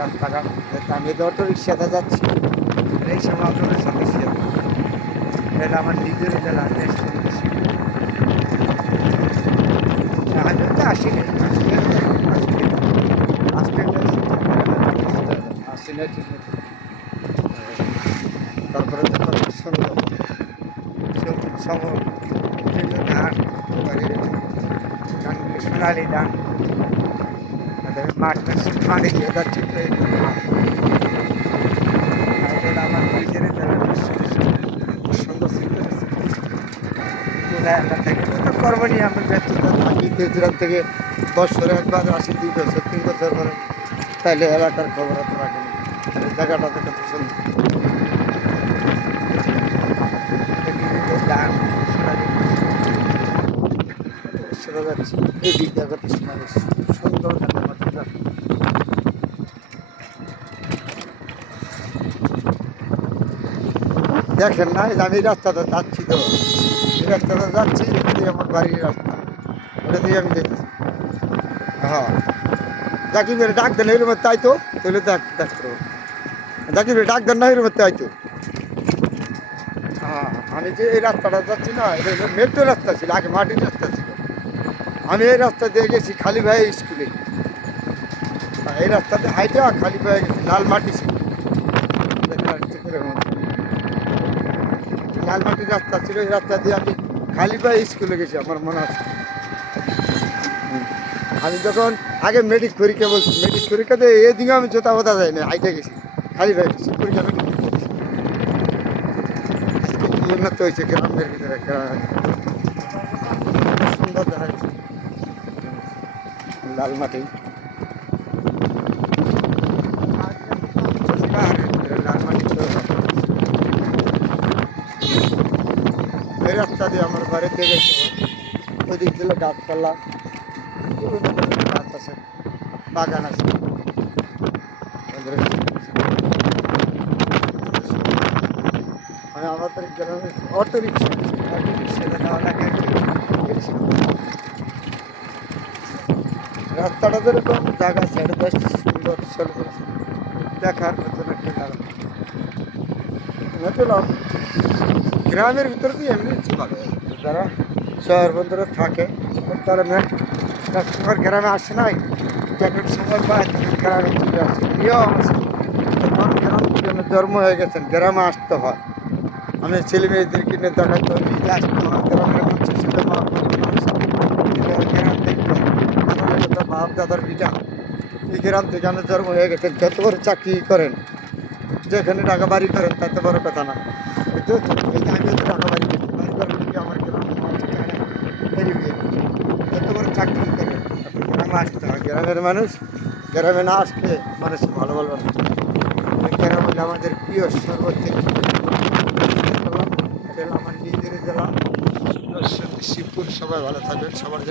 রাস্তাঘাট আমি তো অটো রিক্সাতে যাচ্ছি, এই সময় আপনাদের সাথে শেয়ার এটা আমার নিজের জেলা দেশ আমি তো আসিনি আসিনি ঠিক মতো। তারপরে তো কত সুন্দর সবুজ সবল বিভিন্ন ধান ধানগুলি সোনালি ধান মাঠ মাঠে দিয়ে যাচ্ছি। আমার নিজের সুন্দর কর্ম নিয়ে আমরা ব্যস্ততা থাকি দূরান্ত থেকে বছরে একবার আসি 2 বছর 3 বছর পরে, তাইলে এলাকার খবর তো রাখেনি। জায়গাটা তো কত সুন্দর গান শোনা যাচ্ছে, এই দিকটা কত সুন্দর জায়গা। দেখেন না আমি এই রাস্তাটা যাচ্ছি, তো এই রাস্তাটা যাচ্ছি, এটা দিয়ে আমার বাড়ির রাস্তা, ওটা দিয়ে আমি দেখছি। হ্যাঁ ডাকি বেড়ে ডাক দেন এর মধ্যে আইতো, তাহলে দেখতে ডাকি বেড়ে ডাক দেন না এর মধ্যে আইতো। হ্যাঁ আমি যে এই রাস্তাটা যাচ্ছি না, এটা মেট্রো রাস্তা ছিল, আগে মাটির রাস্তা ছিল। আমি এই রাস্তা দিয়ে গেছি খালি ভাই স্কুলে, এই রাস্তাতে হাইটা খালি ভাই গেছি, লাল মাটি ছিল, লাল মাটির রাস্তা ছিল। এই রাস্তা দিয়ে আমি খালি পায়ে স্কুলে গেছি আমার মনে আছে। আমি যখন আগে মেট্রিক পরীক্ষা বলছি, মেট্রিক পরীক্ষাতে এদিকে আমি জোতা বোতা যাই না, হাইটে গেছি খালি পায়ে গেছি পরীক্ষা। আজকে কি উন্নত হয়েছে গ্রামের ভিতরে, সুন্দর দেখা গেছে লাল মাটি, লাল মাটি। এই রাস্তা দিয়ে আমার বাড়িতে গেছে, ওই দিক দিলে গাছপালা গাছ আছে, বাগান আছে। মানে আমাদের গ্রামে অটো রিক্সা রাস্তাটা যেরকম জায়গা ছেড়ে বেশ সুন্দর দেখার মতন একটা জায়গা। গ্রামের ভিতরে দিয়ে এমনি ভালো, যারা শহর বন্দরে থাকে তারা কাস্টমার গ্রামে আসে নাই, যখন সময় পায় তখন গ্রামে চলে আসে। নিয়ম আছে, যখন গ্রাম থেকে জন্ম হয়ে গেছেন গ্রামে আসতে হয়। আমি ছেলে মেয়েদের কিনে দেখাতে হয়, নিজে আসতে হয় গ্রামের মানুষের সাথে গ্রাম দেখতে হয়। বাপ দাদার বিটা এই গ্রাম থেকে আমি জন্ম হয়ে গেছেন, যত বড় চাকরি করেন, যেখানে টাকা বাড়ি করেন তাতে বড় কথা না। আমি টাকা বাড়ি করেন আমার যত বড় চাকরি করে গ্রামে আসতে হয়। গ্রামের মানুষ গ্রামে না আসলে মানুষ ভালো বলবে না। গ্রাম হলে আমাদের প্রিয় সর্বোচ্চ। এটা আমার নিজের জেলা শিবপুর। সবাই ভালো থাকবেন, সবার